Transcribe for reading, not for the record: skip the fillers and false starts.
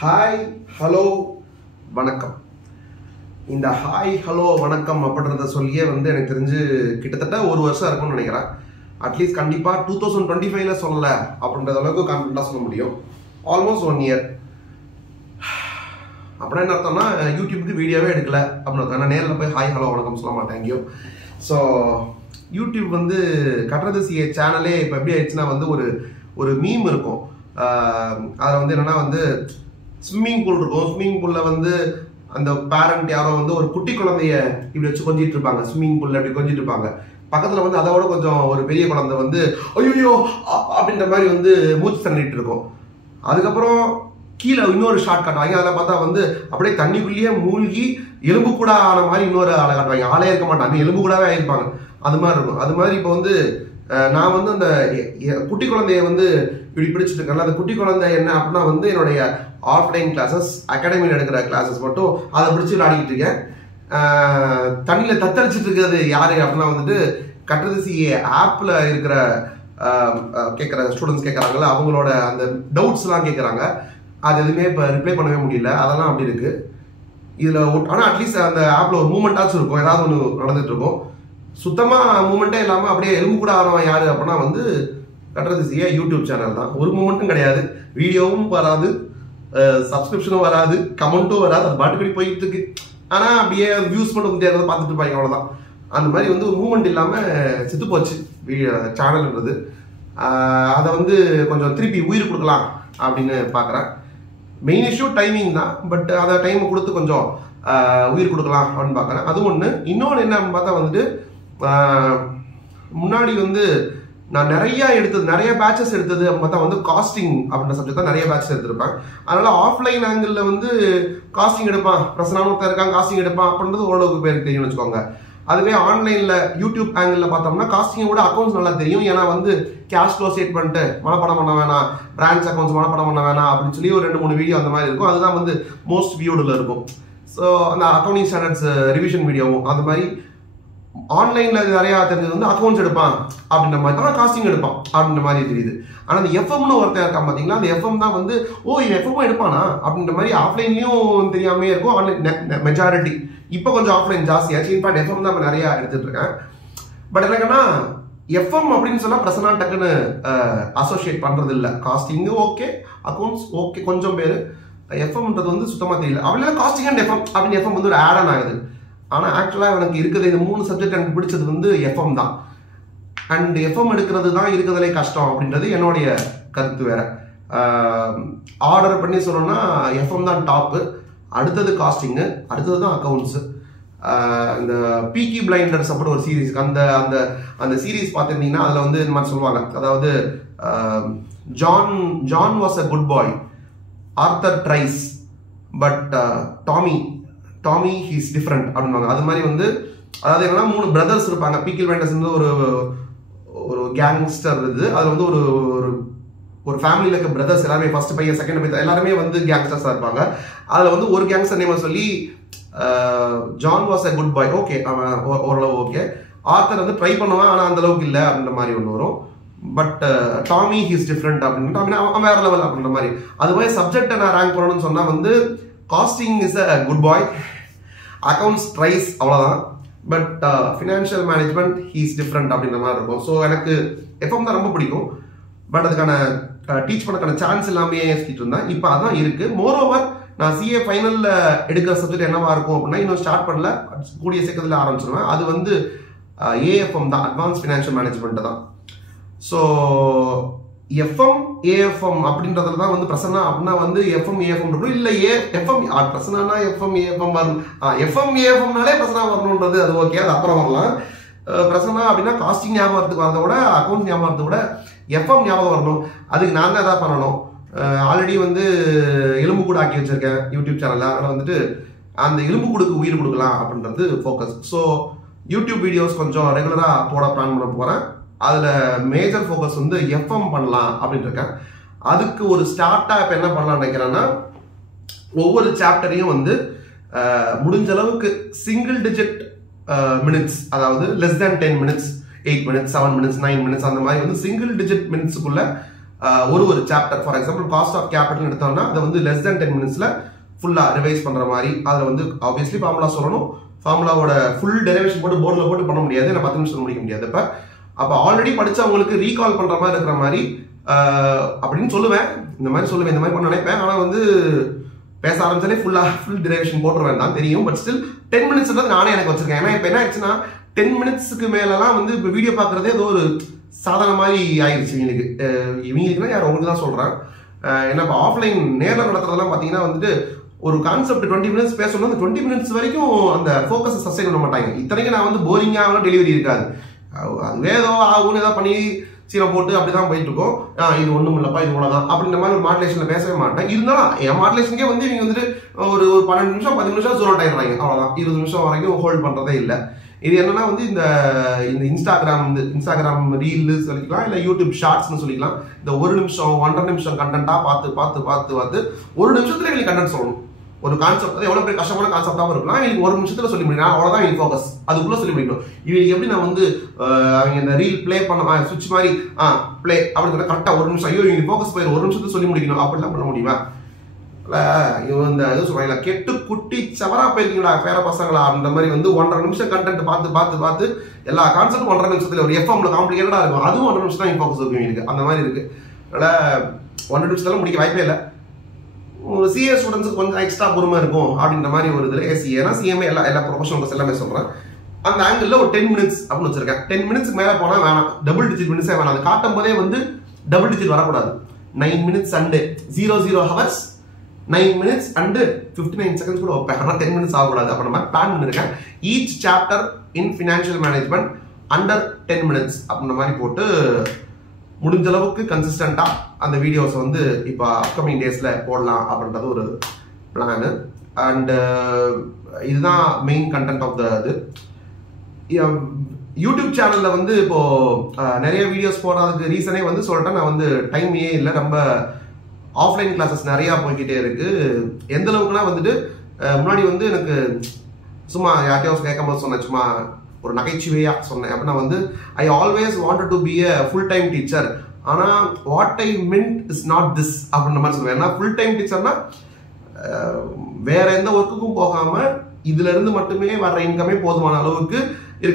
Hi hello வணக்கம். இந்த hi hello வணக்கம் அப்படின்றத சொல்லியே எனக்கு தெரிஞ்சு கிட்டத்தட்ட ஒரு வருஷம் இருக்கும்னு நினைக்கிறேன். அட்லீஸ்ட் கண்டிப்பாக 2025ல சொல்லலை அப்படின்றது அளவுக்கு கான்ஃபிடண்டாக சொல்ல முடியும். Almost 1 year. அப்படின்னா என்ன அர்த்தம்னா யூடியூபுக்கு வீடியோவே எடுக்கல அப்படின்னு. நான் நேரில் போய் ஹாய் ஹலோ வணக்கம் சொல்ல மாட்டேன் எங்கேயும். ஸோ யூடியூப் கட்டுறது சிஏ சேனலே இப்போ எப்படி ஆயிடுச்சுன்னா ஒரு மீம் இருக்கும். அதில் என்னன்னா ஸ்விம்மிங் பூல் இருக்கும். ஸ்விம்மிங் பூல்ல அந்த பேரண்ட் யாரோ ஒரு குட்டி குழந்தைய இப்படி வச்சு கொஞ்சிட்டு இருப்பாங்க. ஸ்விம்மிங் பூல்ல அப்படி கொஞ்சிட்டு இருப்பாங்க. பக்கத்துல அதோட கொஞ்சம் ஒரு பெரிய குழந்தை ஐயோ அப்படின்ற மாதிரி மூச்சு தண்ணிட்டு இருக்கும். அதுக்கப்புறம் கீழே இன்னொரு ஷாட் காட்டுவாங்க. அதில் பார்த்தா அப்படியே தண்ணிக்குள்ளேயே மூழ்கி எலும்பு கூட ஆன மாதிரி இன்னொரு ஆளை காட்டுவாங்க. ஆளே இருக்க மாட்டாங்க, எலும்பு கூடவே ஆயிருப்பாங்க. அது மாதிரி இருக்கும். அது மாதிரி இப்போ நான் அந்த குட்டி குழந்தைய இப்படி பிடிச்சிட்டு இருக்கேன். அந்த குட்டி குழந்தை என்ன அப்படின்னா என்னுடைய ஆஃப்லைன் கிளாஸஸ், அகாடமியில் எடுக்கிற கிளாஸஸ் மட்டும் அதை பிடிச்சி விளையாடிக்கிட்டு இருக்கேன். தண்ணியில் தத்தளிச்சுட்டு இருக்கிறது யாரு அப்படின்னா கட்டுறது சிஏ ஆப்பில் இருக்கிற கேட்குற ஸ்டூடெண்ட்ஸ் கேட்குறாங்கல்ல, அவங்களோட அந்த டவுட்ஸ்லாம் கேட்குறாங்க. அது எதுவுமே இப்போ ரிப்ளை பண்ணவே முடியல. அதெல்லாம் அப்படி இருக்கு இதில். ஆனால் அட்லீஸ்ட் அந்த ஆப்பில் ஒரு மூமெண்ட்டாச்சும் இருக்கும், ஏதாவது ஒன்று நடந்துட்டு இருக்கும். சுத்தமாக மூமெண்ட்டே இல்லாமல் அப்படியே எலும்பு கூட ஆரவன் யாரு அப்படின்னா கட்டுறது சிஏ யூடியூப் சேனல் தான். ஒரு மூமெண்ட்டும் கிடையாது, வீடியோவும் வராது, சப்ஸ்கிரிப்ஷனும் வராது, கமெண்ட்டும் வராது. அது பாட்டுப்படி போயிட்டு இருக்கு. ஆனால் அப்படியே வியூஸ் மட்டும் தேர்தலை பார்த்துட்டு இருப்பாங்க, அவ்வளோதான். அந்த மாதிரி ஒரு மூமெண்ட் இல்லாமல் செத்து போச்சு சேனல்ன்றது. அதை கொஞ்சம் திருப்பி உயிர் கொடுக்கலாம் அப்படின்னு பார்க்குறேன். மெயின் இஷ்யூ டைமிங் தான். பட் அதை டைம் கொடுத்து கொஞ்சம் உயிர் கொடுக்கலாம் அப்படின்னு பார்க்குறேன். அது ஒன்று. இன்னொன்று என்ன பார்த்தா முன்னாடி நான் நிறைய பேட்சஸ் எடுத்தது பார்த்தா காஸ்டிங் அப்படின்ற சப்ஜெக்ட் தான் நிறைய பேட்சஸ் எடுத்திருப்பேன். அதனால ஆஃப்லைன் ஆங்கிளில் காஸ்டிங் எடுப்பான், பிரசனான ஒருத்தர் இருக்காங்க, காஸ்டிங் எடுப்பான் அப்படின்றது ஓரளவுக்கு பேருக்கு தெரியும்னு வச்சுக்கோங்க. அதுவே ஆன்லைன்ல யூடியூப் ஆங்கிள் பார்த்தோம்னா காஸ்டிங் கூட அக்கௌண்ட்ஸ் நல்லா தெரியும். ஏன்னா கேஷ் ஃப்ளோ ஸ்டேட்மெண்ட் மனப்படம் பண்ண வேணாம், பிரான்ச் அக்கௌண்ட்ஸ் மனப்படம் பண்ண வேணாம் அப்படின்னு சொல்லி ஒரு 2-3 வீடியோ அந்த மாதிரி இருக்கும். அதுதான் மோஸ்ட் வியூடுல இருக்கும். ஸோ அந்த அக்கௌண்டிங் ஸ்டாண்டர்ட்ஸ் ரிவிஷன் வீடியோவும் அது மாதிரி ஆன்லைன்ல நிறைய தெரிஞ்சது அக்கௌண்ட்ஸ் எடுப்பான் அப்படின்ற மாதிரி தான், காஸ்டிங் எடுப்பான் அப்படின்ற மாதிரி தெரியுது. ஆனால் அந்த எஃப்எம்னு ஒருத்தர் இருக்கான் பார்த்தீங்களா, அந்த எஃப்எம் தான் எஃப்எம் எடுப்பானா அப்படின்ற மாதிரி ஆஃப்லைன்லயும் தெரியாமே இருக்கும். ஆன்லைன் மெஜாரிட்டி இப்போ கொஞ்சம் ஆஃப்லைன் ஜாஸ்தியாச்சு. இன்ஃபேக்ட் எஃப்எம் தான் நிறைய எடுத்துட்டு இருக்கேன். பட் என்னன்னா எஃப்எம் அப்படின்னு சொன்னா பிரசனா டக்குன்னு அசோசியேட் பண்றது இல்லை. காஸ்டிங் ஓகே, அக்கௌண்ட்ஸ் ஓகே, கொஞ்சம் பேர். எஃப்எம்ன்றது சுத்தமா தெரியல. அப்படின்னா காஸ்டிங் அண்ட் எஃப்எம் அப்படின்னு எஃப்எம் ஒரு ஆட் ஆன் ஆகுது. ஆனால் ஆக்சுவலாக எனக்கு இருக்கிறது இந்த 3 சப்ஜெக்ட் எனக்கு பிடிச்சது எஃப்எம் தான். அண்ட் எஃப்எம் எடுக்கிறது தான் இருக்கிறதுலே கஷ்டம் அப்படின்றது என்னுடைய கருத்து. வேற ஆர்டர் பண்ணி சொல்லணும்னா எஃப்எம் தான் டாப்பு, அடுத்தது காஸ்டிங்கு, அடுத்தது தான் அக்கௌண்ட்ஸு. இந்த பீக்கி பிளைண்டர்ஸ் அப்படி ஒரு சீரீஸ், அந்த சீரீஸ் பார்த்துருந்தீங்கன்னா அதில் இந்த மாதிரி சொல்லுவாங்க. அதாவது John was a good boy, Arthur tries, but Tommy he's different அப்படின்வாங்க. அது மாதிரி அதாவது என்னன்னா 3 பிரதர்ஸ் இருப்பாங்க. பீக்கி பிளைண்டர்ஸ் ஒரு கேங்ஸ்டர் இது. அதில் ஒரு ஃபேமிலியில் இருக்க பிரதர்ஸ் எல்லாருமே ஃபர்ஸ்ட் பையன், செகண்ட் பையன் எல்லாருமே கேங்ஸ்டர்ஸாக இருப்பாங்க. அதில் ஒரு கேங்ஸ்டர் நேம் சொல்லி John was a good bye, okay, அவன் ஓரளவு ஓகே. ஆர்த்தர் ட்ரை பண்ணுவான், ஆனால் அந்த அளவுக்கு இல்லை அப்படின்ற மாதிரி ஒன்று வரும். பட் டாமி ஹீஸ் டிஃப்ரெண்ட் அப்படின்னா அவன் வேற லெவல் அப்படின்ற மாதிரி. அது மாதிரி சப்ஜெக்டை நான் ரேங்க் பண்ணணும்னு சொன்னால் costing is a good boy, accounts tries, அவ்வளோதான். But financial management he's different அப்படின்ற மாதிரி இருக்கும். ஸோ எனக்கு எஃப்எம் தான் ரொம்ப பிடிக்கும். பட் அதுக்கான டீச் பண்ணக்கான சான்ஸ் எல்லாமே ஏற்றிட்டு இருந்தேன். இப்போ அதான் இருக்கு. மோரோவர் நான் சிஏ ஃபைனலில் எடுக்கிற சப்ஜெக்ட் என்னவா இருக்கும் அப்படின்னா இன்னும் ஸ்டார்ட் பண்ணல, கூடிய சீக்கிரத்தில் ஆரம்பிச்சிருவேன். அது ஏஎஃப்எம் தான், அட்வான்ஸ் ஃபினான்ஷியல் மேனேஜ்மெண்ட் தான். ஸோ எஃப்எம் ஏஎஃப்எம் அப்படின்றதுல தான் பிரசன்னா அப்படின்னா எஃப்எம் ஏஎஃப்எம் இருக்கும். இல்லை எஃப்எம் பிரசனானா எஃப்எம் ஏஎஃப்எம் வரணும், எஃப்எம் ஏஎஃப்எம்னாலே பிரசனா வரணுன்றது அது ஓகே, அது அப்புறம் வரலாம். பிரசன்னா அப்படின்னா காஸ்டிங் ஞாபகத்துக்கு வரதை விட, அக்கௌண்ட் ஞாபகத்தை விட எஃப்எம் ஞாபகம் வரணும். அதுக்கு நான் தான் எதாவது பண்ணணும். ஆல்ரெடி எலும்பு கூட ஆக்கி வச்சிருக்கேன் யூடியூப் சேனலில். அதனால் அந்த எலும்பு கூடுக்கு உயிர் கொடுக்கலாம் அப்படின்றது ஃபோக்கஸ். ஸோ யூடியூப் வீடியோஸ் கொஞ்சம் ரெகுலராக போட பிளான் பண்ண போகிறேன். அதில் மேஜர் ஃபோக்கஸ் எஃப்எம் பண்ணலாம் அப்படின்னு இருக்கேன். அதுக்கு ஒரு ஸ்டார்ட்டாக இப்போ என்ன பண்ணலாம்னு நினைக்கிறேன்னா, ஒவ்வொரு சாப்டரையும் முடிஞ்ச அளவுக்கு சிங்கிள் டிஜிட் மினிட்ஸ், அதாவது less than 10 minutes, 8 minutes, 7 minutes, 9 minutes அந்த மாதிரி சிங்கிள் டிஜிட் மினிட்ஸுக்குள்ள ஒரு chapter for example cost of capital எடுத்தோம்னா அதை வந்து less than 10 minutesல ஃபுல்லா ரிவைஸ் பண்ற மாதிரி அதில் வந்து ஆப்வியஸ்லி ஃபார்முலா சொல்லணும். ஃபார்முலாவோட ஃபுல் டெரிவேஷன் போட்டு போர்டில் போட்டு பண்ண முடியாது, நான் 10 நிமிஷம் முடிக்க முடியாது. அப்போ ஆல்ரெடி படிச்சவங்களுக்கு ரீகால் பண்ற மாதிரி இருக்கிற மாதிரி அப்படின்னு சொல்லுவேன். இந்த மாதிரி பண்ண நினைப்பேன். ஆனால் வந்து பேச ஆரம்பிச்சாலே ஃபுல் டெரிவேஷன் போட்டுருவேன் தான் தெரியும். பட் ஸ்டில் 10 minutesன்றது நானே எனக்கு வச்சிருக்கேன். ஏன்னா இப்போ என்ன ஆயிடுச்சுன்னா 10 minutesக்கு மேலலாம் வந்து இப்போ வீடியோ பார்க்குறதே ஏதோ ஒரு சாதாரண மாதிரி ஆயிடுச்சு இவங்களுக்குன்னா யார் உங்களுக்கு தான் சொல்கிறேன். ஏன்னா இப்போ ஆஃப்லைன் நேரில் நடத்துறதெல்லாம் பார்த்தீங்கன்னா வந்துட்டு ஒரு கான்செப்ட் 20 minutes பேசணும்னா அந்த 20 minutes வரைக்கும் அந்த ஃபோக்கஸை சஸ்டைன் பண்ண மாட்டாங்க. இத்தனைக்கும் நான் வந்து போரிங்காக டெலிவரி இருக்காது, அதுவே ஏதோ ஆகும்னு ஏதாவது பண்ணி சீரம் போட்டு அப்படிதான் போயிட்டு இருக்கோம். இது ஒன்றும் இல்லப்பா இது இவ்வளோதான் அப்படின்ற மாதிரி ஒரு மாடுலேஷனில் பேசவே மாட்டேன். இருந்தாலும் என் மாடுலேஷனுக்கே வந்து இவங்க வந்துட்டு ஒரு 12 நிமிஷம் 10 நிமிஷம் ஜூரோ ஆயிடுறாங்க, அவ்வளோதான். 20 நிமிஷம் வரைக்கும் ஹோல்ட் பண்ணுறதே இல்லை. இது என்னன்னா வந்து இந்த இன்ஸ்டாகிராம் ரீல் சொல்லிக்கலாம், இல்லை யூடியூப் ஷார்ட்ஸ்னு சொல்லிக்கலாம். இந்த 1 நிமிஷம் 1.5 நிமிஷம் கண்டென்ட்டாக பார்த்து 1 நிமிஷத்துல எங்களுக்கு கண்டென்ட் சொல்லணும். ஒரு கான்செப்ட் எவ்வளோ பெரிய கஷ்டமான கான்செப்டாகவும் இருக்கலாம், எனக்கு 1 நிமிஷத்துல சொல்லி முடியும், அவ்வளோதான் எனக்கு ஃபோக்கஸ், அதுக்குள்ள சொல்லி முடிக்கணும். இவங்களுக்கு எப்படி நான் வந்து அவங்க இந்த ரீல் பிளே பண்ண சுவிட்ச் மாதிரி பிளே அப்படின்னு சொன்னா கரெக்டாக 1 நிமிஷம், ஐயோ இவங்க ஃபோக்கஸ் போயிடும் 1 நிமிஷத்துல சொல்லி முடிக்கணும் அப்படிலாம் பண்ண முடியுமா? இவன் இந்த இது சொல்றாங்களா கெட்டு குட்டி சவரா போயிருக்கீங்களா பேர பசங்களா அந்த மாதிரி வந்து 1.5 நிமிஷம் கண்டென்ட் பார்த்து எல்லா கான்செப்டும் 1.5 நிமிஷத்துல ஒரு எஃப்எம்ல காம்ப்ளிகேட்டடா இருக்கும், அதுவும் 1.5 நிமிஷம் தான் ஃபோக்கஸ் இருக்கும் இருக்கு. அந்த மாதிரி இருக்கு. அதனால 1.5 நிமிஷத்துல முடிக்க வாய்ப்பே இல்லை. ஒரு சிஏ ஸ்டூடெண்ட்ஸுக்கு கொஞ்சம் எக்ஸ்ட்ரா பொறுமை இருக்கும் அப்படின்ற மாதிரி ஒரு இதில் ஏன்னா சிஎம்ஏ எல்லா ப்ரொஃபஷனல்ஸ் எல்லாமே சொல்றேன். அந்த ஆங்கிள் ஒரு 10 minutes அப்படின்னு வச்சிருக்கேன். 10 minutes மேலே போனால் வேணாம், டபுள் டிஜிட் மினிட்ஸே வேணாம். அது காட்டும் போதே வந்து டபுள் டிஜிட் வரக்கூடாது. 9 minutes and 00 hours 9 minutes and 59 seconds கூட வைப்பேன். ஆனால் 10 minutes ஆகக்கூடாது. அப்போ நம்ம பிளான் பண்ணிருக்கேன். ஈச் சாப்டர் இன் ஃபினான்ஷியல் மேனேஜ்மெண்ட் அண்டர் 10 minutes அப்படின்ற மாதிரி போட்டு முடிஞ்ச அளவுக்கு கன்சிஸ்டண்டா அந்த வீடியோஸ் வந்து இப்போ அப்கமிங் டேஸ்ல போடலாம் அப்படின்றது ஒரு பிளானு. அண்ட் இதுதான் மெயின் கண்டென்ட் ஆஃப் த இது. யூடியூப் சேனல்ல வந்து இப்போ நிறைய வீடியோஸ் போடுறதுக்கு ரீசனே வந்து சொல்லிட்டேன், நான் வந்து டைமே இல்லை. நம்ம ஆஃப்லைன் கிளாஸஸ் நிறையா போய்கிட்டே இருக்கு. எந்த அளவுக்குனா வந்துட்டு முன்னாடி வந்து எனக்கு சும்மா யார்ட்டையும் கேட்கும்போது சொன்னேன், சும்மா ஒரு நகைச்சுவையா சொன்னேன். அப்படின்னா வந்து I always wanted to be a full time teacher, ஆனால் what I meant is not this அப்படின்ற மாதிரி சொல்லுவேன். ஏன்னா ஃபுல் டைம் டீச்சர்னா வேற எந்த ஒர்க்குக்கும் போகாம இதுல இருந்து மட்டுமே வர்ற இன்கமே போதுமான அளவுக்கு